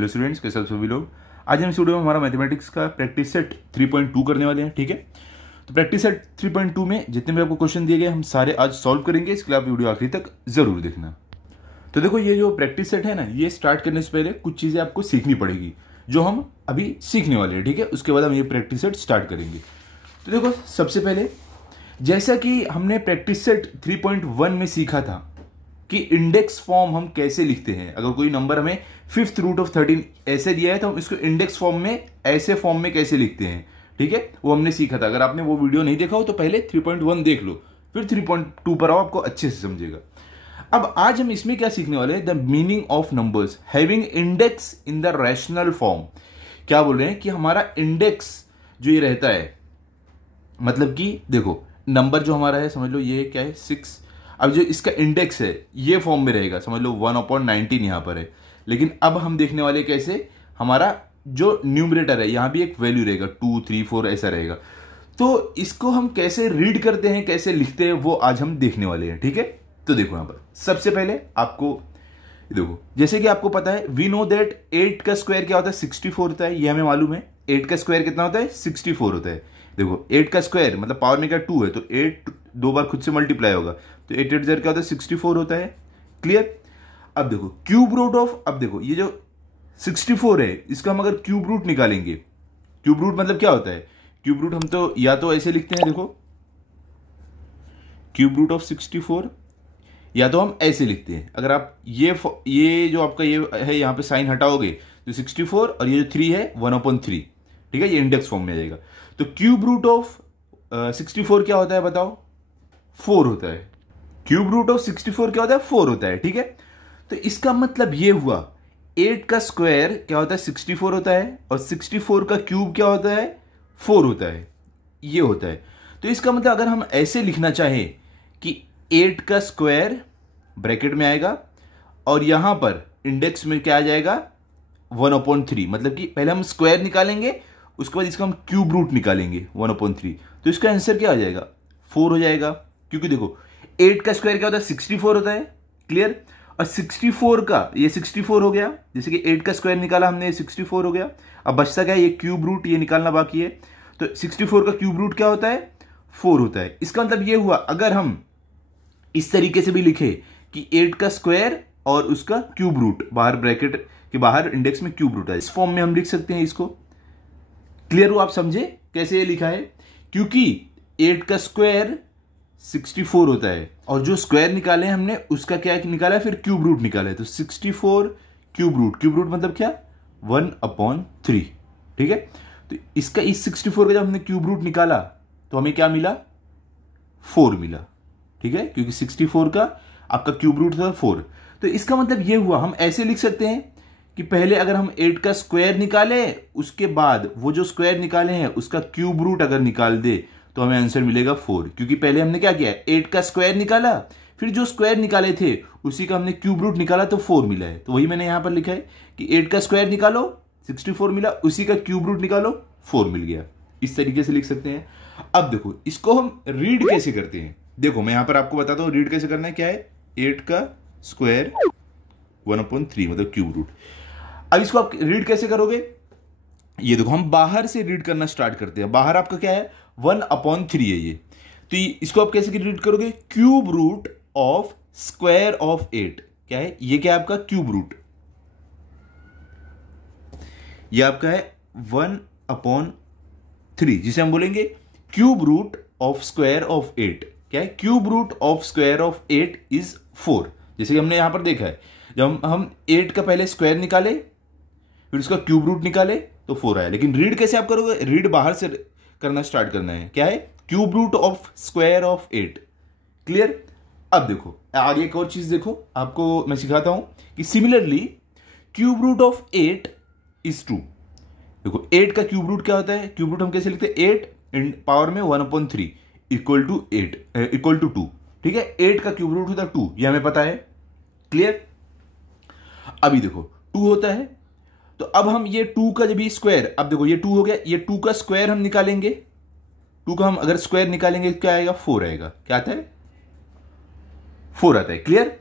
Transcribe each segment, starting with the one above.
Hello students, कैसे सभी लोग। आज हम इस वीडियो में हमारा मैथमेटिक्स का प्रैक्टिस सेट 3.2 करने वाले हैं। ठीक है, तो प्रैक्टिस सेट 3.2 में जितने भी आपको क्वेश्चन दिए गए हम सारे आज सॉल्व करेंगे। इसके लिए आप वीडियो आखिरी तक जरूर देखना। तो देखो, ये जो प्रैक्टिस सेट है ना, ये स्टार्ट करने से पहले कुछ चीजें आपको सीखनी पड़ेगी जो हम अभी सीखने वाले हैं। ठीक है, उसके बाद हम ये प्रैक्टिस सेट स्टार्ट करेंगे। तो देखो, सबसे पहले जैसा कि हमने प्रैक्टिस सेट 3.1 में सीखा था कि इंडेक्स फॉर्म हम कैसे लिखते हैं। अगर कोई नंबर हमें 5th रूट ऑफ 13 ऐसे दिया है तो हम इसको इंडेक्स फॉर्म में ऐसे फॉर्म में कैसे लिखते हैं। ठीक है, वो हमने सीखा था। अगर आपने वो वीडियो नहीं देखा हो तो पहले 3.1 देख लो, फिर 3.2 पर आओ, आपको अच्छे से समझेगा। अब आज हम इसमें क्या सीखने वाले हैं, the meaning of numbers having index in the rational form. क्या बोल रहे हैं कि हमारा इंडेक्स जो ये रहता है, मतलब कि देखो नंबर जो हमारा है, समझ लो ये क्या है 6। अब जो इसका इंडेक्स है ये फॉर्म में रहेगा, समझ लो 1/19 यहां पर है। लेकिन अब हम देखने वाले कैसे हमारा जो न्यूमरेटर है यहां भी एक वैल्यू रहेगा 2, 3, 4 ऐसा रहेगा। तो इसको हम कैसे रीड करते हैं, कैसे लिखते हैं, वो आज हम देखने वाले हैं। ठीक है, तो देखो यहां पर सबसे पहले आपको देखो, जैसे कि आपको पता है, वी नो दैट 8 का स्क्वायर क्या होता है 64 होता है। ये हमें मालूम है 8 का स्क्वायर कितना होता है 64 होता है। देखो 8 का स्क्वायर मतलब पावर में क्या 2 है, तो 8 दो बार खुद से मल्टीप्लाई होगा, तो 8 8 क्या होता है 64 होता है। क्लियर। अब देखो क्यूब रूट ऑफ, अब देखो ये जो 64 है इसका हम अगर क्यूब रूट निकालेंगे, क्यूब रूट मतलब क्या होता है, क्यूब रूट हम तो या तो ऐसे लिखते हैं, देखो क्यूब रूट ऑफ 64, या तो हम ऐसे लिखते हैं। अगर आप ये जो आपका ये है यहां पे साइन हटाओगे तो 64 और ये जो 3 है 1/3। ठीक है, ये इंडेक्स फॉर्म में आ जाएगा। तो क्यूब रूट ऑफ 64 क्या होता है बताओ, 4 होता है। क्यूब रूट ऑफ 64 क्या होता है 4 होता है। ठीक है, तो इसका मतलब ये हुआ 8 का स्क्वायर क्या होता है 64 होता है, और 64 का क्यूब क्या होता है 4 होता है, ये होता है। तो इसका मतलब अगर हम ऐसे लिखना चाहें कि 8 का स्क्वायर ब्रैकेट में आएगा और यहां पर इंडेक्स में क्या आ जाएगा 1/3, मतलब कि पहले हम स्क्वायर निकालेंगे उसके बाद इसका हम क्यूब रूट निकालेंगे 1/3, तो इसका आंसर क्या आ जाएगा 4 हो जाएगा। क्योंकि देखो 8 का स्क्वायर क्या होता है 64 होता है। क्लियर। और 64 का ये 64 हो गया, जैसे कि 8 का स्क्वायर निकाला हमने, ये 64 हो गया। अब बचता क्या है, ये क्यूब रूट ये निकालना बाकी है। तो 64 का क्यूब रूट क्या होता है 4 होता है। इसका मतलब ये हुआ अगर हम इस तरीके से भी लिखे कि 8 का स्क्वायर और उसका क्यूब रूट, बाहर ब्रैकेट के बाहर इंडेक्स में क्यूब रूट है, इस फॉर्म में हम लिख सकते हैं इसको। क्लियर हो, आप समझे कैसे ये लिखा है। क्योंकि 8 का स्क्वायर 64 होता है और जो स्क्वायर निकाले हमने उसका क्या निकाला है, फिर क्यूब रूट निकाला है। तो 64 क्यूब रूट, क्यूब रूट मतलब क्या 1/3। ठीक है, तो इसका इस 64 का जब हमने क्यूब रूट निकाला तो हमें क्या मिला 4 मिला। ठीक है, क्योंकि 64 का आपका क्यूब रूट था 4। तो इसका मतलब ये हुआ हम ऐसे लिख सकते हैं कि पहले अगर हम 8 का स्क्वायर निकाले उसके बाद वो जो स्क्वायर निकाले हैं उसका क्यूब रूट अगर निकाल दे तो हमें आंसर मिलेगा 4। क्योंकि पहले हमने क्या किया 8 का स्क्वायर निकाला, फिर जो स्क्वायर निकाले थे उसी का हमने क्यूब रूट निकाला तो 4 मिला है। तो वही मैंने यहां पर लिखा है कि 8 का स्क्वायर निकालो 64 मिला, उसी का क्यूब रूट निकालो 4 मिल गया। इस तरीके से लिख सकते हैं। अब देखो इसको हम रीड कैसे करते हैं, देखो मैं यहां पर आपको बताता हूं रीड कैसे करना है। क्या है 8 का स्क्वायर 1/3 मतलब क्यूब रूट। अब इसको आप रीड कैसे करोगे, ये देखो हम बाहर से रीड करना स्टार्ट करते हैं। बाहर आपका क्या है 1/3 है ये, तो इसको आप कैसे रीड करोगे, cube root of square of 8। क्या है ये, क्या है आपका क्यूब रूट, ये आपका है 1/3, जिसे हम बोलेंगे cube root of square of 8। क्या है cube root of square of 8 is 4। जैसे कि हमने यहां पर देखा है, जब हम 8 का पहले स्क्वायर निकाले फिर उसका क्यूब रूट निकाले तो 4 आया। लेकिन रीड कैसे आप करोगे, रीड बाहर से करना स्टार्ट करना है। क्या है cube root of square of 8। Clear. अब देखो आगे एक और चीज देखो, आपको मैं सिखाता हूं कि similarly cube root of 8 is 2। देखो 8 का क्यूब रूट क्या होता है, क्यूब रूट हम कैसे लिखते हैं 8 इन पावर में 1/3 इक्वल टू 8 इक्वल टू 2। ठीक है, 8 का क्यूब रूट होता है 2, ये हमें पता है। क्लियर। अभी देखो 2 होता है, तो अब हम ये 2 का जब भी स्क्वायर, अब देखो ये 2 हो गया, ये 2 का स्क्वायर हम निकालेंगे, 2 का हम अगर स्क्वायर निकालेंगे क्या आएगा 4 आएगा। क्या आता है 4 आता है। क्लियर।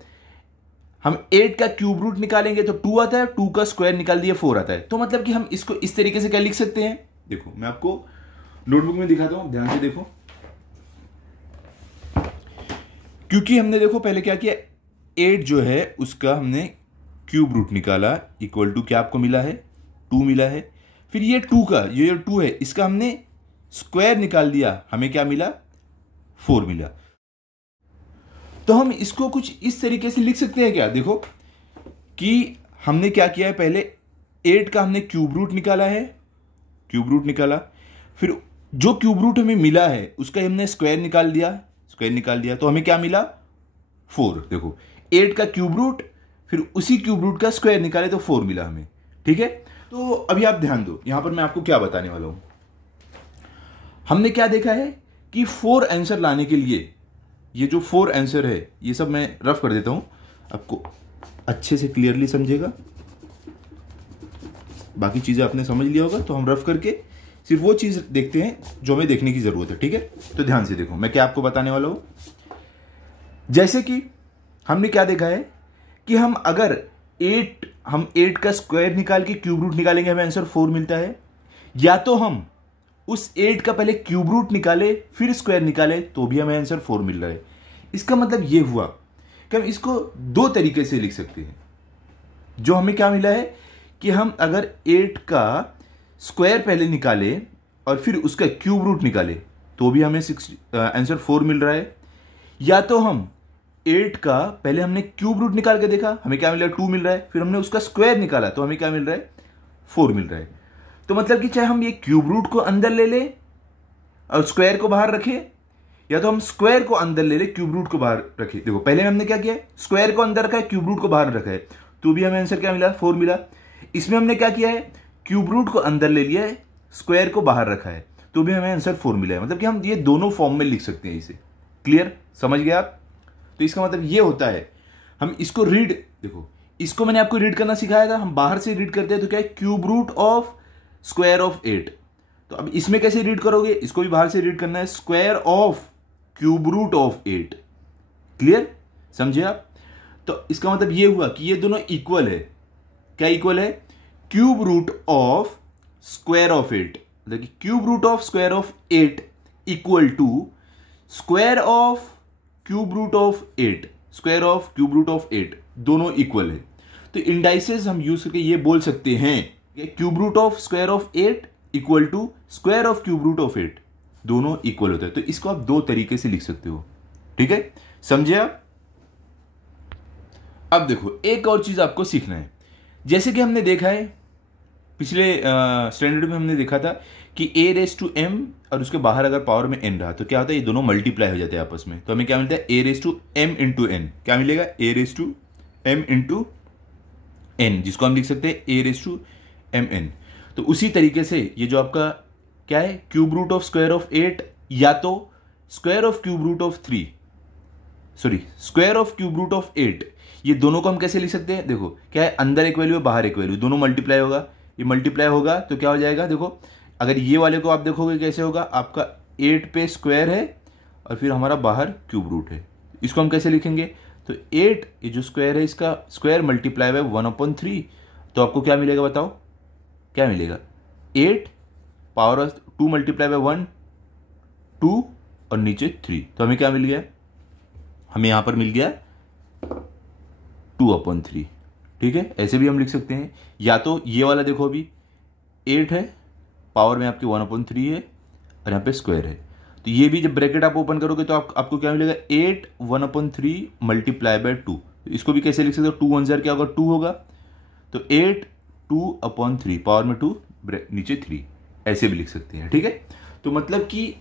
हम 8 का क्यूब रूट निकालेंगे तो 2 आता है, 2 का स्क्वायर निकाल दिया 4 आता है। तो मतलब कि हम इसको इस तरीके से क्या लिख सकते हैं, देखो मैं आपको नोटबुक में दिखाता हूं, ध्यान से देखो। क्योंकि हमने देखो पहले क्या किया, 8 जो है उसका हमने क्यूब रूट निकाला, इक्वल टू क्या आपको मिला है, 2 मिला है। फिर ये 2 का, ये 2 है इसका हमने स्क्वायर निकाल दिया, हमें क्या मिला, 4 मिला। तो हम इसको कुछ इस तरीके से लिख सकते हैं क्या, देखो कि हमने क्या किया है, पहले 8 का हमने क्यूब रूट निकाला है, क्यूब रूट निकाला, फिर जो क्यूब रूट हमें मिला है उसका हमने स्क्वायर निकाल दिया, स्क्वायर निकाल दिया, तो हमें क्या मिला, 4। देखो 8 का क्यूब रूट फिर उसी क्यूब रूट का स्क्वायर निकाले तो 4 मिला हमें, ठीक है। तो अभी आप ध्यान दो, यहां पर मैं आपको क्या बताने वाला हूं। हमने क्या देखा है कि 4 आंसर लाने के लिए, ये जो 4 आंसर है ये सब मैं रफ कर देता हूं, आपको अच्छे से क्लियरली समझेगा, बाकी चीजें आपने समझ लिया होगा। तो हम रफ करके सिर्फ वो चीज देखते हैं जो हमें देखने की जरूरत है, ठीक है। तो ध्यान से देखो मैं क्या आपको बताने वाला हूं। जैसे कि हमने क्या देखा है कि हम अगर 8 का स्क्वायर निकाल के क्यूब रूट निकालेंगे हमें आंसर 4 मिलता है, या तो हम उस 8 का पहले क्यूब रूट निकाले फिर स्क्वायर निकाले तो भी हमें आंसर 4 मिल रहा है। इसका मतलब ये हुआ कि हम इसको 2 तरीके से लिख सकते हैं। जो हमें क्या मिला है कि हम अगर 8 का स्क्वायर पहले निकाले और फिर उसका क्यूब रूट निकाले तो भी हमें आंसर 4 मिल रहा है, या तो हम 8 का पहले हमने क्यूब रूट निकाल के देखा, हमें क्या मिल रहा है, 2 मिल रहा है, फिर हमने उसका स्क्वायर निकाला तो हमें क्या मिल रहा है, 4 मिल रहा है। तो मतलब कि चाहे हम ये क्यूब रूट को अंदर ले ले और स्क्वायर को बाहर रखे, या तो हम स्क्वायर को अंदर ले ले क्यूब रूट को बाहर रखे। देखो पहले हमने क्या किया, स्क्वायर को अंदर रखा है, क्यूब रूट को बाहर रखा है, तो भी हमें आंसर क्या मिला, 4 मिला। इसमें हमने क्या किया है, क्यूब रूट को अंदर ले लिया है, स्क्वायर को बाहर रखा है, तो भी हमें आंसर 4 मिला है। मतलब कि हम ये दोनों फॉर्म में लिख सकते हैं इसे। क्लियर, समझ गए आप। तो इसका मतलब ये होता है, हम इसको रीड, देखो इसको मैंने आपको रीड करना सिखाया था, हम बाहर से रीड करते हैं तो क्या है, cube root of square of 8। तो अब इसमें कैसे रीड करोगे, इसको भी बाहर से रीड करना है, square of cube root of 8। Clear, समझे आप। तो इसका मतलब ये हुआ कि ये दोनों इक्वल है। क्या इक्वल है, cube root of square of 8, मतलब cube root of square of 8 equal to square of cube root of 8, square of cube root of 8, दोनों इक्वल है। तो इंडाइसेस हम यूज करके ये बोल सकते हैं कि cube root of square of 8 equal to square of cube root of 8, दोनों इक्वल होता है। तो इसको आप 2 तरीके से लिख सकते हो, ठीक है, समझे आप। अब देखो एक और चीज आपको सीखना है। जैसे कि हमने देखा है पिछले स्टैंडर्ड में, हमने देखा था कि a⁻m और उसके बाहर अगर पावर में n रहा तो क्या होता है, ये दोनों मल्टीप्लाई हो जाते हैं आपस में। तो हमें क्या मिलता है, a⁻m इंटू n, क्या मिलेगा, a⁻m इंटू n, जिसको हम लिख सकते हैं a⁻mn। तो उसी तरीके से ये जो आपका क्या है, cube root of square of 8 या तो square of cube root of 3, sorry square of cube root of 8, ये दोनों को हम कैसे लिख सकते हैं, देखो क्या है, अंदर एक वैल्यू है बाहर एक वैल्यू, दोनों मल्टीप्लाई होगा, ये मल्टीप्लाई होगा तो क्या हो जाएगा, देखो अगर ये वाले को आप देखोगे कैसे होगा, आपका 8 पे स्क्वायर है और फिर हमारा बाहर क्यूब रूट है, इसको हम कैसे लिखेंगे, तो 8 ये जो स्क्वायर है इसका स्क्वायर मल्टीप्लाई बाय 1/3, तो आपको क्या मिलेगा बताओ, क्या मिलेगा, 8 पावर 2 मल्टीप्लाई बाय 1 2 और नीचे 3, तो हमें क्या मिल गया, हमें यहां पर मिल गया 2/3, ठीक है। ऐसे भी हम लिख सकते हैं, या तो ये वाला देखो अभी 8 है, पावर में आपके 1/3 है और यहाँ पे स्क्वायर है, तो ये भी जब ब्रैकेट आप ओपन करोगे तो आपको क्या मिलेगा, 8 1/3 मल्टीप्लाई बाय 2, तो इसको भी कैसे लिख सकते हो, 2 1 जार क्या होगा, 2 होगा, तो 8 2/3 पावर में 2 नीचे 3, ऐसे भी लिख सकते हैं, ठीक है। तो मतलब कि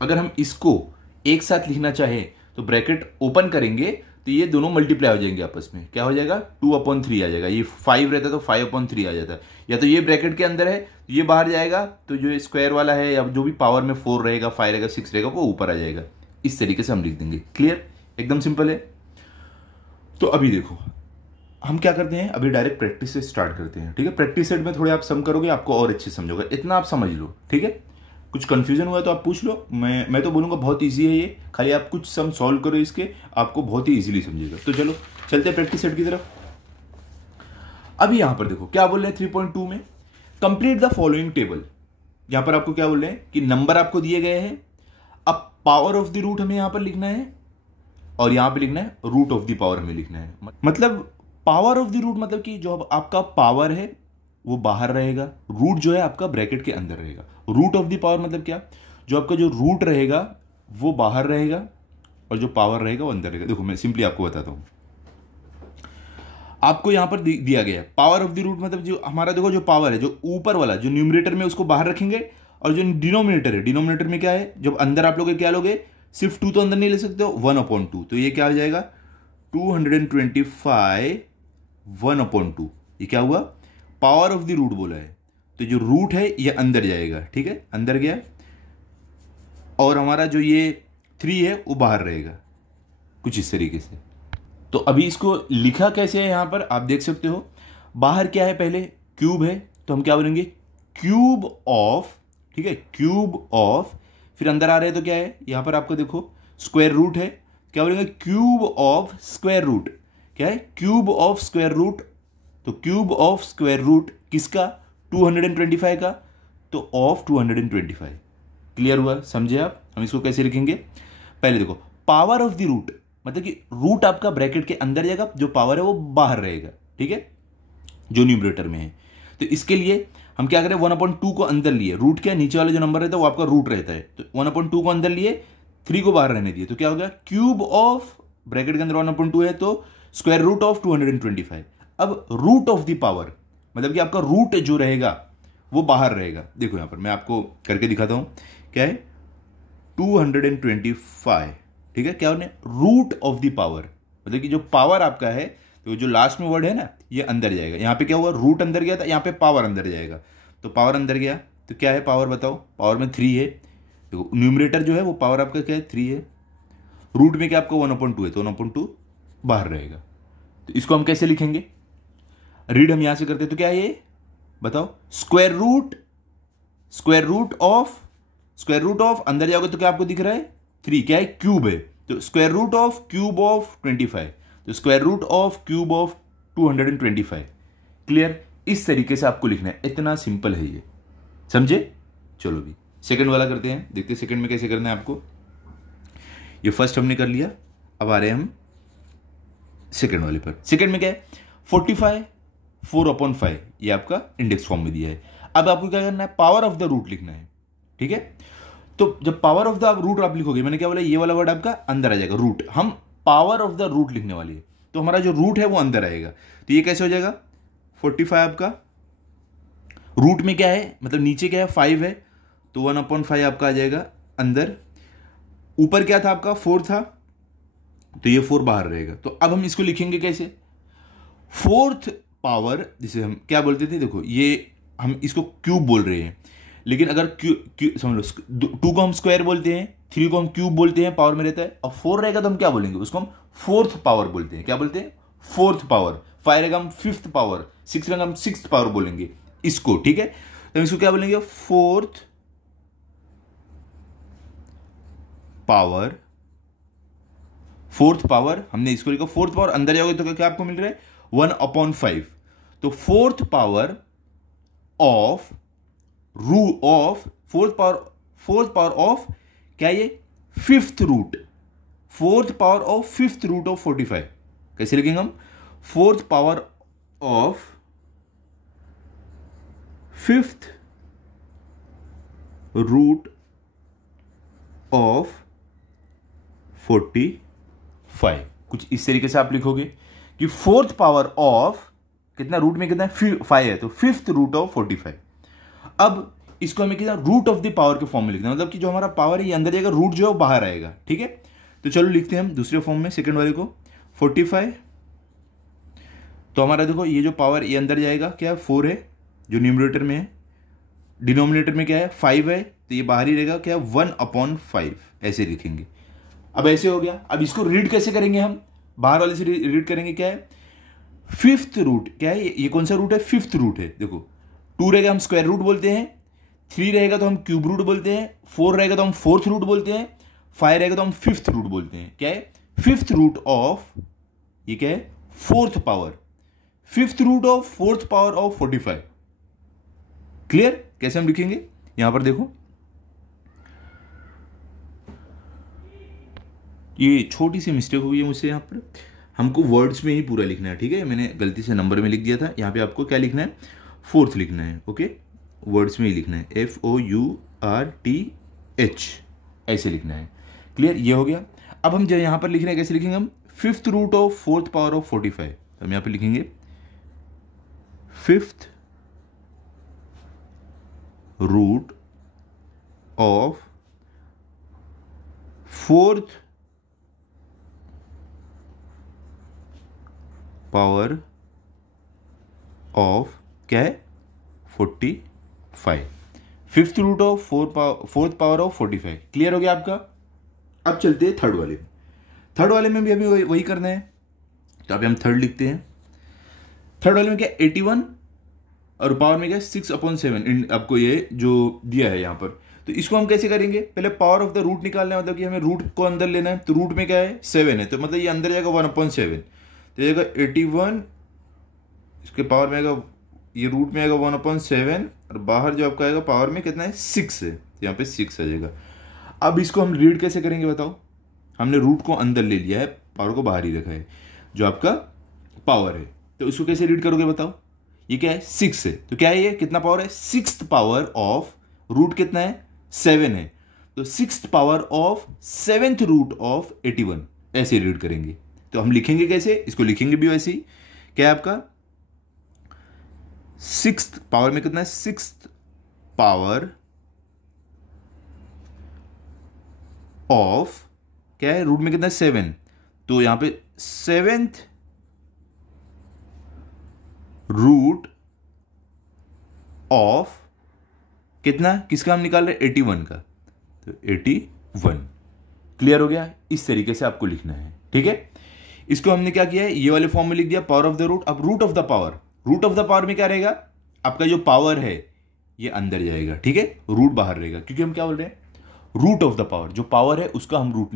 अगर हम इसको एक साथ लिखना चाहें तो ब्रैकेट ओपन करेंगे तो ये दोनों मल्टीप्लाई हो जाएंगे आपस में, क्या हो जाएगा, 2/3 आ जाएगा, ये 5 रहता तो 5/3 आ जाता, या तो ये ब्रैकेट के अंदर है तो ये बाहर जाएगा, तो जो स्क्वायर वाला है या जो भी पावर में 4 रहेगा 5 रहेगा 6 रहेगा वो ऊपर आ जाएगा। इस तरीके से हम लिख देंगे। क्लियर, एकदम सिंपल है। तो अभी देखो हम क्या करते हैं, अभी डायरेक्ट प्रैक्टिस से स्टार्ट करते हैं, ठीक है। प्रैक्टिस सेट में थोड़े आप सम करोगे आपको और अच्छे समझोगे, इतना आप समझ लो, ठीक है। कुछ कंफ्यूजन हुआ तो आप पूछ लो, मैं तो बोलूँगा बहुत ईजी है ये, खाली आप कुछ सम सॉल्व करो इसके, आपको बहुत ही ईजिली समझेगा। तो चलो चलते हैं प्रैक्टिस सेट की तरफ। अभी यहां पर देखो क्या बोल रहे हैं 3.2 में, कंप्लीट द फॉलोइंग टेबल। यहां पर आपको क्या बोल रहे हैं कि नंबर आपको दिए गए हैं, अब पावर ऑफ द रूट हमें यहां पर लिखना है और यहां पे लिखना है रूट ऑफ द पावर हमें लिखना है। मतलब पावर ऑफ द रूट मतलब कि जो आपका पावर है वो बाहर रहेगा, रूट जो है आपका ब्रैकेट के अंदर रहेगा। रूट ऑफ द पावर मतलब क्या, जो आपका जो रूट रहेगा वो बाहर रहेगा और जो पावर रहेगा वो अंदर रहेगा। देखो मैं सिंपली आपको बताता हूं, आपको यहां पर दिया गया है पावर ऑफ द रूट मतलब जो हमारा देखो जो पावर है जो ऊपर वाला जो न्यूमरेटर में उसको बाहर रखेंगे, और जो डिनोमिनेटर है डिनोमिनेटर में क्या है, जब अंदर आप लोग क्या लोगे, सिर्फ 2 तो अंदर नहीं ले सकते हो, 1/2, तो ये क्या हो जाएगा 225 1/2। ये क्या हुआ, पावर ऑफ द रूट बोला है, तो जो रूट है ये अंदर जाएगा, ठीक है, अंदर गया, और हमारा जो ये 3 है वो बाहर रहेगा, कुछ इस तरीके से। तो अभी इसको लिखा कैसे है, यहां पर आप देख सकते हो, बाहर क्या है, पहले क्यूब है, तो हम क्या बोलेंगे क्यूब ऑफ, ठीक है, क्यूब ऑफ, फिर अंदर आ रहे हैं तो क्या है, यहां पर आपको देखो स्क्वायर रूट है, क्या बोलेंगे क्यूब ऑफ स्क्वायर रूट, क्या है क्यूब ऑफ स्क्वायर रूट, तो क्यूब ऑफ स्क्वायर रूट किसका 225 का, तो ऑफ 225। क्लियर हुआ, समझे आप। हम इसको कैसे लिखेंगे, पहले देखो पावर ऑफ द रूट मतलब कि रूट आपका ब्रैकेट के अंदर जाएगा, जो पावर है वो बाहर रहेगा, ठीक है, जो न्यूमरेटर में है। तो इसके लिए हम क्या करें, 1/2 को अंदर लिए, रूट क्या नीचे वाला जो नंबर रहता है वो आपका रूट रहता है, तो 1/2 को अंदर लिए, 3 को बाहर रहने दिए, तो क्या हो गया क्यूब ऑफ ब्रैकेट के अंदर 1/2 है तो स्क्वायर रूट ऑफ 225। अब रूट ऑफ द पावर मतलब कि आपका रूट जो रहेगा वो बाहर रहेगा। देखो यहां पर मैं आपको करके दिखाता हूं, क्या है 225, ठीक है, क्या होने रूट ऑफ द पावर मतलब कि जो पावर आपका है, तो जो लास्ट में वर्ड है ना ये अंदर जाएगा। यहां पे क्या हुआ, रूट अंदर गया था, यहां पे पावर अंदर जाएगा, तो पावर अंदर गया, तो क्या है पावर बताओ, पावर में 3 है, देखो न्यूमरेटर जो है वो पावर आपका क्या है 3 है, रूट में क्या आपका 1/2 है, तो 1/2 बाहर रहेगा। तो इसको हम कैसे लिखेंगे, रीड हम यहां से करते तो क्या है ये बताओ, स्क्वायर रूट ऑफ अंदर जाओगे तो क्या आपको दिख रहा है 3, क्या है क्यूब है, तो square root of cube of 25, तो square root of cube of 225। Clear, इस तरीके से आपको लिखना है, इतना सिंपल है ये, समझे। चलो भी सेकंड वाला करते हैं, देखते हैं सेकंड में कैसे करना है आपको। ये फर्स्ट हमने कर लिया, अब आ रहे हैं हम सेकंड वाले पर। सेकंड में क्या है 45 4/5, ये आपका इंडेक्स फॉर्म में दिया है। अब आपको क्या करना है, पावर ऑफ द रूट लिखना है, ठीक है। तो जब पावर ऑफ द रूट आप लिखोगे, मैंने क्या बोला ये वाला वर्ड आपका अंदर आ जाएगा, रूट, हम पावर ऑफ द रूट लिखने वाली है, तो हमारा जो रूट है वो अंदर आएगा, तो ये कैसे हो जाएगा 45 आपका, रूट में क्या है मतलब नीचे क्या है 5 है, तो 1/5 आपका आ जाएगा अंदर, ऊपर क्या था आपका 4 था, तो ये 4 बाहर रहेगा। तो अब हम इसको लिखेंगे कैसे, फोर्थ पावर, जिसे हम क्या बोलते थे, देखो ये हम इसको क्यूब बोल रहे हैं, लेकिन अगर समझ लो 2 को हम स्क्वायर बोलते हैं, 3 को हम क्यूब बोलते हैं, पावर में रहता है, और 4 रहेगा तो हम क्या बोलेंगे, उसको हम फोर्थ पावर बोलते हैं, क्या बोलते हैं फोर्थ पावर, 5 रहेगा हम फिफ्थ पावर, 6 रहेगा हम सिक्स्थ पावर बोलेंगे इसको, ठीक है। तो इसको क्या बोलेंगे फोर्थ पावर, हमने इसको लिखा फोर्थ पावर, अंदर जाओगे तो क्या आपको मिल रहा है 1/5, तो fourth power of fourth power of क्या ये fifth root, fourth power of fifth root of 45, कैसे लिखेंगे हम, fourth power of fifth root of 45, कुछ इस तरीके से आप लिखोगे कि फोर्थ पावर ऑफ कितना, रूट में कितना 5 है, तो फिफ्थ रूट ऑफ 45। अब इसको हमें कितना रूट ऑफ द पावर के फॉर्म में लिखना है, मतलब कि जो हमारा पावर है ये अंदर जाएगा, रूट जो है वो बाहर आएगा, ठीक है। तो चलो लिखते हैं हम दूसरे फॉर्म में सेकंड वाले को 45, तो हमारा देखो ये जो पावर ये अंदर जाएगा, क्या है 4 है जो न्यूमरेटर में है, डिनोमिनेटर में क्या है 5 है, तो ये बाहर ही रहेगा, क्या 1/5, ऐसे लिखेंगे। अब ऐसे हो गया, अब इसको रीड कैसे करेंगे हम, बाहर वाले से रीड करेंगे, क्या है फिफ्थ रूट, क्या है ये कौन सा रूट है, फिफ्थ रूट है, देखो 2 रहेगा हम स्क्वायर रूट बोलते हैं, 3 रहेगा तो हम क्यूब रूट बोलते हैं, 4 रहेगा तो हम फोर्थ रूट बोलते हैं, 5 रहेगा तो हम फिफ्थ रूट बोलते हैं। क्या है? फिफ्थ रूट ऑफ, ये क्या है? Fourth power, fifth root of fourth power of 45। Clear? कैसे हम लिखेंगे? यहां पर देखो, ये छोटी सी मिस्टेक हो गई है मुझसे। यहां पर हमको वर्ड्स में ही पूरा लिखना है, ठीक है? मैंने गलती से नंबर में लिख दिया था, यहां पे आपको क्या लिखना है? फोर्थ लिखना है। ओके, वर्ड्स में ही लिखना है, FOURTH, ऐसे लिखना है। क्लियर? ये हो गया। अब हम जब यहां पर लिख रहे हैं, कैसे लिखेंगे हम? Fifth root of fourth power of 45। तो हम यहां पर लिखेंगे fifth root of fourth power of, क्या है? 45। Fifth root of fourth power of 45। Clear हो गया आपका? अब चलते हैं थर्ड वाले में। थर्ड वाले में भी अभी वही करना है, तो अभी हम थर्ड लिखते हैं। थर्ड वाले में क्या? 81 और पावर में क्या? 6/7 आपको ये जो दिया है यहां पर। तो इसको हम कैसे करेंगे? पहले पावर ऑफ द रूट निकालना है, मतलब कि हमें रूट को अंदर लेना है। तो रूट में क्या है? 7 है, तो मतलब ये अंदर जाएगा 1/7। तो जाएगा 81, इसके पावर में आएगा, ये रूट में आएगा 1/7, और बाहर जो आपका आएगा पावर में कितना है? 6 है, तो यहाँ पे 6 आ जाएगा। अब इसको हम रीड कैसे करेंगे बताओ? हमने रूट को अंदर ले लिया है, पावर को बाहर ही रखा है, जो आपका पावर है। तो इसको कैसे रीड करोगे बताओ? ये क्या है? 6 है, तो क्या है ये? कितना पावर है? सिक्स्थ पावर ऑफ, रूट कितना है? 7 है, तो sixth power of seventh root of 81, ऐसे रीड करेंगे। तो हम लिखेंगे कैसे? इसको लिखेंगे भी वैसे ही। क्या है आपका? सिक्स्थ पावर में कितना है? सिक्स्थ पावर ऑफ, क्या है? रूट में कितना है? 7, तो यहां पे सेवेंथ रूट ऑफ कितना? किसका हम निकाल रहे हैं? 81 का, तो 81। क्लियर हो गया? इस तरीके से आपको लिखना है, ठीक है? इसको हमने क्या किया है? ये वाले फॉर्म में लिख दिया, पावर ऑफ द रूट। अब root of the power, root of the power में क्या रहेगा? आपका जो पावर है ये अंदर जाएगा, ठीक है? रूट बाहर रहेगा, क्योंकि हम क्या बोल रहे हैं? रूट ऑफ द पावर, जो पावर है उसका हम रूट,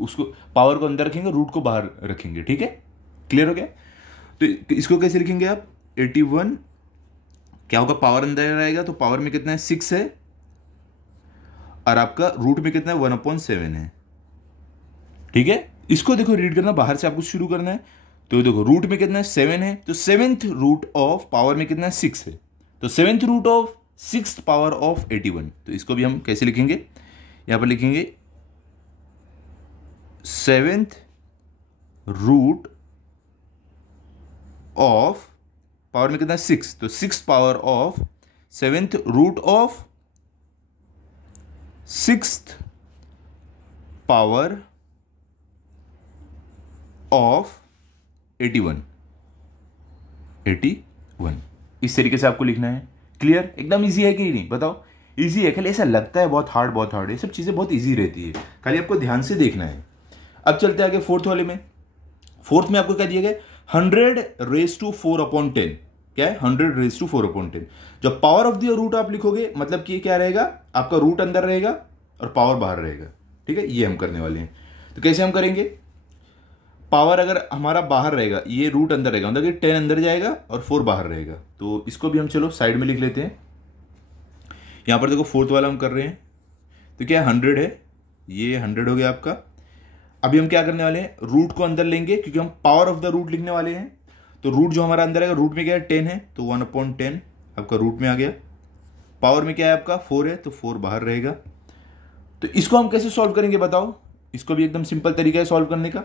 उसको पावर को अंदर रखेंगे, रूट को बाहर रखेंगे, ठीक है? क्लियर हो गया? तो इसको कैसे लिखेंगे आप? 81, क्या होगा? पावर अंदर रहेगा, तो पावर में कितना है? 6 है, और आपका रूट में कितना है? 1/7 है, ठीक है? इसको देखो रीड करना, बाहर से आपको शुरू करना है। तो देखो रूट में कितना है? 7 है, तो सेवेंथ रूट ऑफ पावर में कितना है? 6 है, तो seventh root of sixth power of 81। तो इसको भी हम कैसे लिखेंगे? यहां पर लिखेंगे सेवेंथ रूट ऑफ पावर में कितना है? 6, तो six power of seventh root of sixth power of 81। इस तरीके से आपको लिखना है। क्लियर? एकदम इजी है कि नहीं? बताओ, इजी है? खाली ऐसा लगता है बहुत हार्ड है, सब चीजें बहुत इजी रहती है, खाली आपको ध्यान से देखना है। अब चलते आगे फोर्थ वाले में। फोर्थ में आपको क्या दिया गया? 100⁴/10। क्या है? 100⁴/10। जब पावर ऑफ द रूट आप लिखोगे, मतलब कि क्या रहेगा? आपका रूट अंदर रहेगा और पावर बाहर रहेगा, ठीक है? ये हम करने वाले हैं। तो कैसे हम करेंगे? पावर अगर हमारा बाहर रहेगा, ये रूट अंदर रहेगा, मतलब कि 10 अंदर जाएगा और 4 बाहर रहेगा। तो इसको भी हम चलो साइड में लिख लेते हैं। यहां पर देखो फोर्थ वाला हम कर रहे हैं, तो क्या 100 है, ये 100 हो गया आपका। अभी हम क्या करने वाले हैं? रूट को अंदर लेंगे, क्योंकि हम पावर ऑफ द रूट लिखने वाले हैं। तो रूट जो हमारा अंदर आएगा, रूट में क्या है? 10 है, तो 1/10 आपका रूट में आ गया। पावर में क्या है आपका? 4 है, तो 4 बाहर रहेगा। तो इसको हम कैसे सॉल्व करेंगे बताओ? इसको भी एकदम सिंपल तरीका है सॉल्व करने का।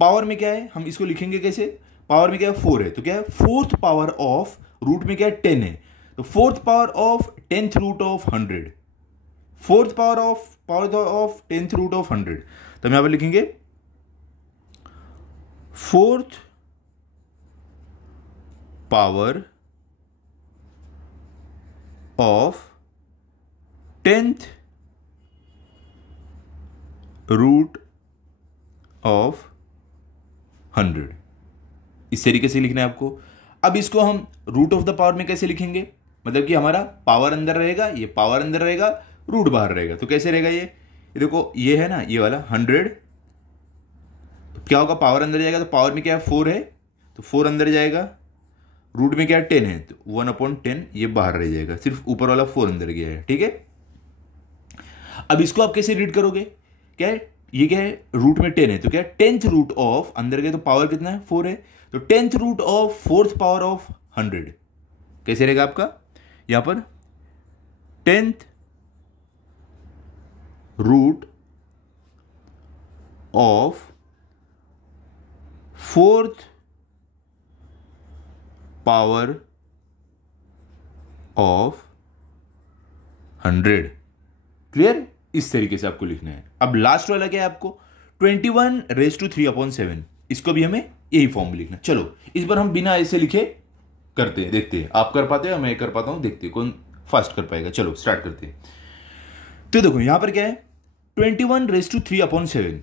पावर में क्या है? हम इसको लिखेंगे कैसे? पावर में क्या है? 4 है, तो क्या है? फोर्थ पावर ऑफ, रूट में क्या है? 10 है, तो fourth power of 10th root of 100, fourth power of 10th root of 100। तो हम यहां पर लिखेंगे fourth power of 10th root of 100। इस तरीके से लिखना है आपको। अब इसको हम रूट ऑफ द पावर में कैसे लिखेंगे? मतलब कि हमारा पावर अंदर रहेगा, ये पावर अंदर रहेगा, रूट बाहर रहेगा। तो कैसे रहेगा ये देखो, ये है ना ये वाला 100, तो क्या होगा, पावर अंदर जाएगा तो पावर में क्या है 4 है, तो 4 अंदर जाएगा, रूट में क्या है 10 है, तो 1/10 ये बाहर रह जाएगा, सिर्फ ऊपर वाला 4 अंदर गया है। ठीक है, अब इसको आप कैसे रीड करोगे, क्या है ये क्या है, रूट में 10 है, तो क्या है 10th रूट ऑफ, अंदर गए तो पावर कितना है 4 है, तो 10th root of 4th power of 100 कैसे रहेगा आपका, यहां पर 10th root of 4th power of 100। Clear, इस तरीके से आपको लिखना है। अब लास्ट वाला क्या है आपको 21⁻3/7, इसको भी हमें यही फॉर्म में लिखना। चलो इस बार हम बिना ऐसे लिखे करते हैं, देखते हैं आप कर पाते हो मैं कर पाता हूं, देखते हैं कौन फास्ट कर पाएगा। चलो स्टार्ट करते हैं। तो देखो यहां पर क्या है 21⁻3/7,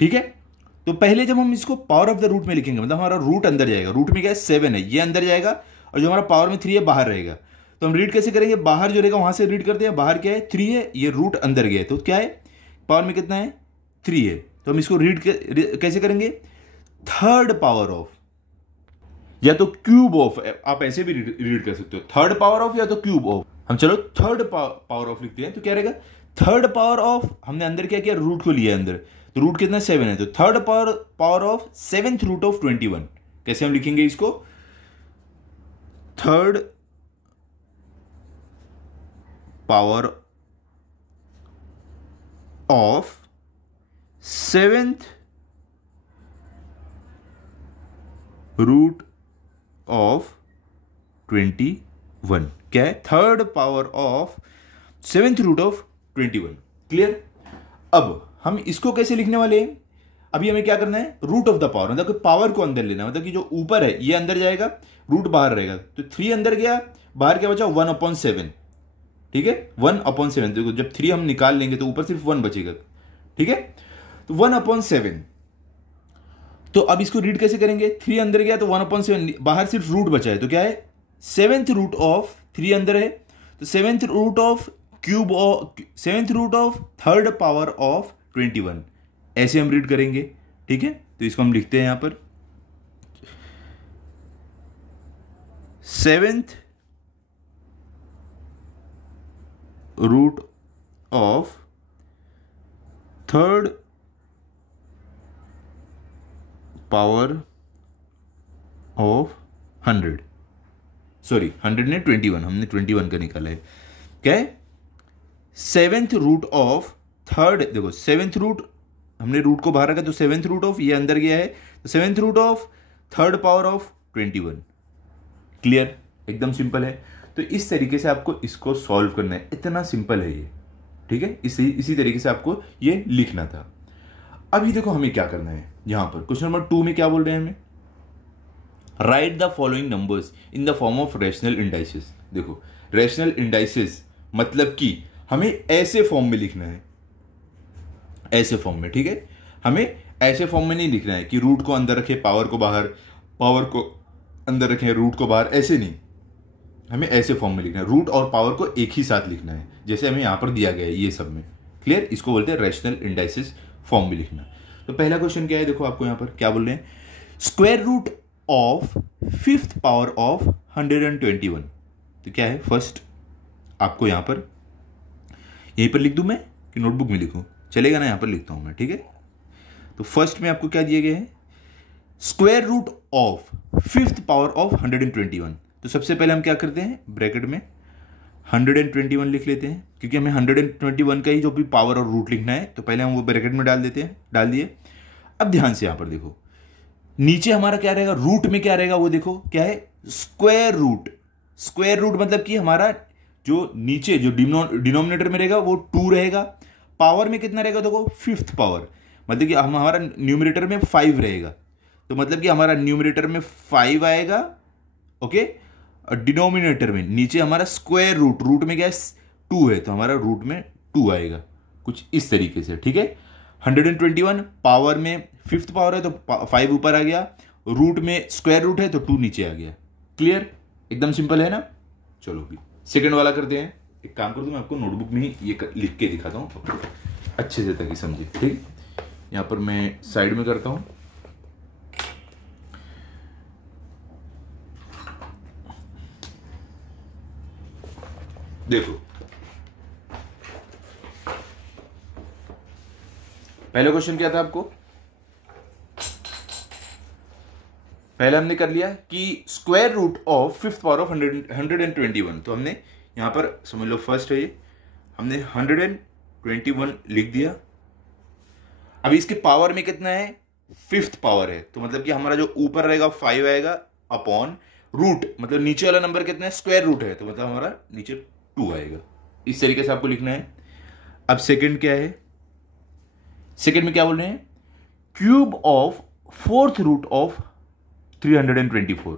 ठीक है। तो पहले जब हम इसको पावर ऑफ द रूट में लिखेंगे, मतलब हमारा रूट अंदर जाएगा, रूट में क्या है 7 है, ये अंदर जाएगा, और जो हमारा पावर में 3 है बाहर रहेगा। तो हम रीड कैसे करेंगे, बाहर जो रहेगा वहां से रीड करते हैं, बाहर क्या है 3 है, ये रूट अंदर गया है, तो क्या है पावर में कितना है 3 है, तो हम इसको रीड कैसे करेंगे, थर्ड पावर ऑफ या तो क्यूब ऑफ, आप ऐसे भी रीड कर सकते हो, थर्ड पावर ऑफ या तो क्यूब ऑफ। हम चलो थर्ड पावर ऑफ लिखते हैं, तो क्या रहेगा थर्ड पावर ऑफ, हमने अंदर क्या किया रूट को लिया अंदर, तो रूट कितना 7 है, तो third power of 7th root of 21। कैसे हम लिखेंगे इसको, third power of 7th root of 21, क्या है third power of 7th root of 21। Clear, अब हम इसको कैसे लिखने वाले हैं, अभी हमें क्या करना है रूट ऑफ द पावर, मतलब कि पावर को अंदर लेना, मतलब कि जो ऊपर है ये अंदर जाएगा, रूट बाहर रहेगा, तो 3 अंदर गया, बाहर क्या बचा 1/7, ठीक है 1/7। देखो जब 3 हम निकाल लेंगे तो ऊपर सिर्फ 1 बचेगा, ठीक है, तो 1/7। तो अब इसको रीड कैसे करेंगे, 3 अंदर गया तो 1/7, बाहर सिर्फ रूट बचा है, तो क्या है 7th रूट ऑफ 3 अंदर है, तो 7th root of cube of 7th root of third power of 21, ऐसे हम रीड करेंगे। ठीक है, तो इसको हम लिखते हैं यहां पर 7th root of third power of 100, sorry 100 ने 21, हमने 21 का निकाला है, क्या है 7th रूट ऑफ थर्ड, देखो 7th रूट हमने रूट को बाहर रखा, तो 7th रूट ऑफ ये अंदर गया है, तो 7th root of third power of 21। Clear, एकदम सिंपल है। तो इस तरीके से आपको इसको सॉल्व करना है, इतना सिंपल है ये, ठीक है, इसी तरीके से आपको ये लिखना था। अभी देखो हमें क्या करना है, यहां पर क्वेश्चन नंबर 2 में क्या बोल रहे हैं हमें, right the following numbers in the form of rational indices. देखो रैशनल इंडाइसेस मतलब कि हमें ऐसे फॉर्म में लिखना है, ऐसे फॉर्म में, ठीक है, हमें ऐसे फॉर्म में नहीं लिखना है कि रूट को अंदर रखे पावर को बाहर, पावर को अंदर रखे रूट को बाहर, ऐसे नहीं, हमें ऐसे फॉर्म में लिखना है, रूट और पावर को एक ही साथ लिखना है, जैसे हमें यहां पर दिया गया है ये सब में। क्लियर, इसको बोलते हैं रैशनल इंडाइसेस फॉर्म में लिखना। तो पहला क्वेश्चन क्या है, देखो आपको यहां पर क्या बोल रहे हैं, square root of 5th power of 121। तो क्या है, फर्स्ट आपको यहां पर यहीं पर लिख दूं मैं कि नोटबुक में लिखूं, चलेगा ना, यहां पर लिखता हूं मैं, ठीक है। तो फर्स्ट में आपको क्या दिए गए हैं, square root of 5th power of 121। तो सबसे पहले हम क्या करते हैं, ब्रैकेट में 121 लिख लेते हैं, क्योंकि हमें 121 का ही जो भी पावर और रूट लिखना है, तो पहले हम वो ब्रैकेट में डाल देते हैं, डाल दिए। अब ध्यान से यहां पर देखो, नीचे हमारा क्या रहेगा, रूट में क्या रहेगा वो देखो, क्या है स्क्वायर रूट। स्क्वायर रूट मतलब कि हमारा जो नीचे जो डिनोमिनेटर में रहेगा वो 2 रहेगा, पावर में कितना रहेगा, देखो 5th पावर, मतलब कि हमारा न्यूमरेटर में 5 रहेगा, तो मतलब कि हमारा न्यूमरेटर में 5 आएगा, ओके, और डिनोमिनेटर में नीचे हमारा स्क्वायर रूट, रूट में क्या है 2 है, तो हमारा रूट में 2 आएगा, कुछ इस तरीके से, ठीक है। 121 पावर में 5th पावर है तो 5 ऊपर आ गया, रूट में स्क्वायर रूट है तो 2 नीचे आ गया। क्लियर, एकदम सिंपल है ना। चलो भी सेकंड वाला करते हैं। एक काम कर दूं, मैं आपको नोटबुक में ही ये लिख के दिखाता हूँ अच्छे से ताकि समझिए। ठीक, यहाँ पर मैं साइड में करता हूँ। देखो पहले क्वेश्चन क्या था आपको, पहले हमने कर लिया कि square root of fifth power of 121। तो हमने यहां पर समझ लो फर्स्ट है ये, हमने 121 लिख दिया। अभी इसके पावर में कितना है, फिफ्थ पावर है, तो मतलब कि हमारा जो ऊपर रहेगा 5 आएगा अपॉन रूट, मतलब नीचे वाला नंबर कितना है, स्क्वायर रूट है, तो मतलब हमारा नीचे 2 आएगा। इस तरीके से आपको लिखना है। अब सेकंड क्या है, सेकंड में क्या बोल रहे हैं, cube of fourth root of 324।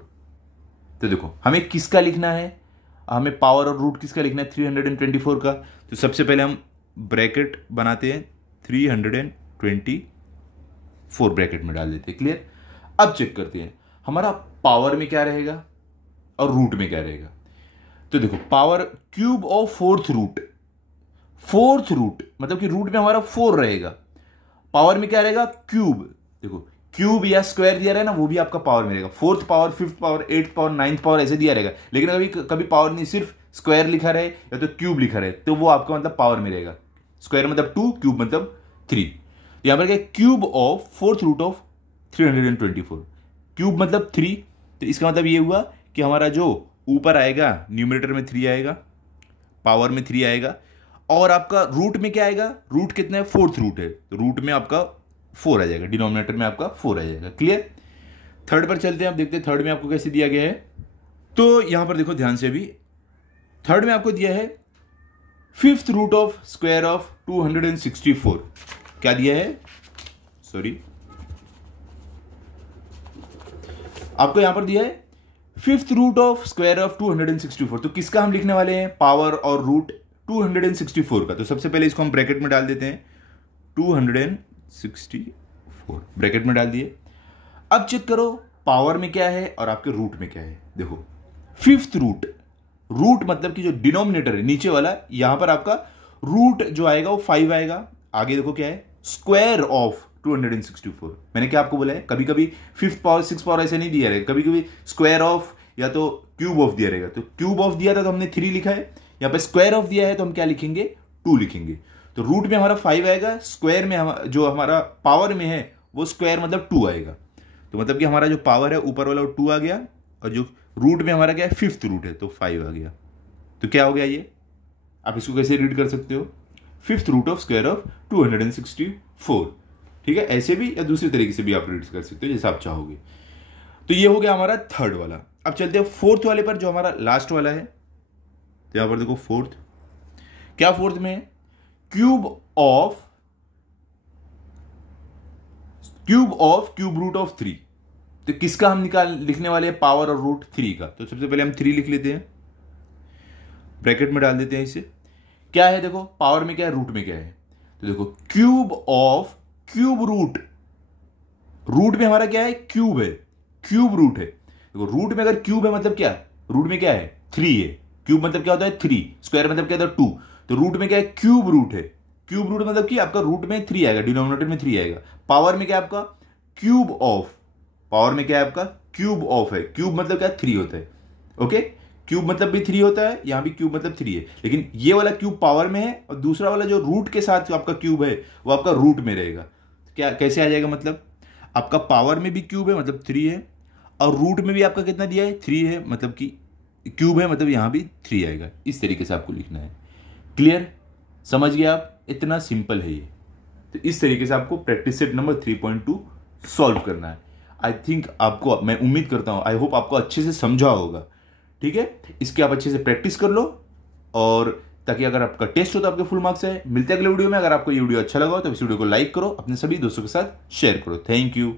तो देखो हमें किसका लिखना है, हमें पावर और रूट किसका लिखना है, 324 का। तो सबसे पहले हम ब्रैकेट बनाते हैं, 324 ब्रैकेट में डाल देते हैं। क्लियर। अब चेक करते हैं हमारा पावर में क्या रहेगा और रूट में क्या रहेगा। तो देखो power cube of fourth root, fourth root मतलब कि रूट में हमारा 4 रहेगा, पावर में क्या रहेगा क्यूब। देखो क्यूब या स्क्वायर दिया रहेगा ना, वो भी आपका पावर में रहेगा। Fourth power, fifth power, eighth power, ninth power ऐसे दिया रहेगा, लेकिन कभी कभी पावर नहीं, सिर्फ स्क्वायर लिखा रहे या तो क्यूब लिखा रहे, तो वो आपका मतलब पावर में रहेगा। स्क्वायर मतलब 2, क्यूब मतलब 3। यहां पर क्या, cube of fourth root of 324, cube मतलब 3। तो इसका मतलब ये हुआ कि हमारा जो ऊपर आएगा न्यूमरेटर में 3 आएगा, पावर में 3 आएगा, और आपका रूट में क्या आएगा, रूट कितना है, फोर्थ रूट है, तो रूट में आपका 4 आ जाएगा, डिनोमिनेटर में आपका 4 आ जाएगा। क्लियर। थर्ड पर चलते हैं, आप देखते हैं थर्ड में आपको कैसे दिया गया है। तो यहां पर देखो ध्यान से, अभी थर्ड में आपको दिया है fifth root of square of 264। क्या दिया है, सॉरी, आपको यहां पर दिया है fifth root of square of 264। तो किसका हम लिखने वाले हैं, पावर और रूट 264 का। तो सबसे पहले इसको हम ब्रैकेट में डाल देते हैं, 264 ब्रैकेट में डाल दिए। अब चेक करो पावर में क्या है और आपके रूट में क्या है। देखो फिफ्थ रूट, रूट मतलब कि जो डिनोमिनेटर है नीचे वाला, यहां पर आपका रूट जो आएगा वो 5 आएगा। आगे देखो क्या है, स्क्वायर ऑफ 264। मैंने क्या आपको बोला है, कभी कभी फिफ्थ पावर, सिक्स पावर ऐसे नहीं दिया रहेगा, कभी कभी स्क्वायर ऑफ या तो क्यूब ऑफ दिया रहेगा। तो क्यूब ऑफ दिया था तो हमने 3 लिखा है, यहां पर स्क्वायर ऑफ दिया है तो हम क्या लिखेंगे, 2 लिखेंगे। तो रूट में हमारा 5 आएगा, स्क्वायर में जो हमारा पावर में है वो स्क्वायर मतलब 2 आएगा। तो मतलब कि हमारा जो पावर है ऊपर वाला वो 2 आ गया, और जो रूट में हमारा क्या है, फिफ्थ रूट है, तो 5 आ गया। तो क्या हो गया ये, आप इसको कैसे रीड कर सकते हो, fifth root of square of 264। ठीक है, ऐसे भी या दूसरे तरीके से भी आप रीड कर सकते हो, जैसे आप चाहोगे। तो ये हो गया हमारा थर्ड वाला। अब चलते हैं फोर्थ वाले पर, जो हमारा लास्ट वाला है। तो यहां पर देखो फोर्थ, क्या फोर्थ में है, cube of cube root of 3। तो किसका हम लिखने वाले हैं, पावर और रूट 3 का। तो सबसे पहले हम 3 लिख लेते हैं, ब्रैकेट में डाल देते हैं इसे। क्या है देखो, पावर में क्या है, रूट में क्या है। तो देखो cube of cube root, root में हमारा क्या है, क्यूब है, क्यूब रूट है। देखो रूट में अगर क्यूब है मतलब क्या, रूट में क्या है, 3 है। क्यूब मतलब क्या होता है, 3। स्क्वायर मतलब क्या होता है, 2। तो रूट में क्या है, क्यूब रूट है। क्यूब रूट मतलब कि आपका रूट में 3 आएगा, डिनोमिनेटर में 3 आएगा। पावर में क्या है आपका, क्यूब ऑफ, पावर में क्या है आपका, क्यूब ऑफ है। क्यूब मतलब क्या, 3 होता है। ओके, क्यूब मतलब भी 3 होता है, यहां भी क्यूब मतलब 3 है, लेकिन ये वाला क्यूब पावर में है, और दूसरा वाला जो रूट के साथ जो आपका क्यूब है वो आपका रूट में रहेगा। क्या कैसे आ जाएगा, मतलब आपका पावर में भी क्यूब है मतलब 3 है, और रूट में भी आपका कितना दिया है, 3 है, मतलब कि क्यूब है, मतलब यहां भी 3 आएगा। इस तरीके से आपको लिखना है। क्लियर, समझ गए आप, इतना सिंपल है ये। तो इस तरीके से आपको प्रैक्टिस सेट नंबर 3.2 सॉल्व करना है। आई थिंक आपको, मैं उम्मीद करता हूं, आई होप आपको अच्छे से समझा होगा। ठीक है, इसके आप अच्छे से प्रैक्टिस कर लो, और ताकि अगर आपका टेस्ट हो तो आपके फुल मार्क्स है। मिलते हैं अगले वीडियो में। अगर आपको ये वीडियो अच्छा लगा हो तो इस वीडियो को लाइक करो, अपने सभी दोस्तों के साथ शेयर करो। Thank you.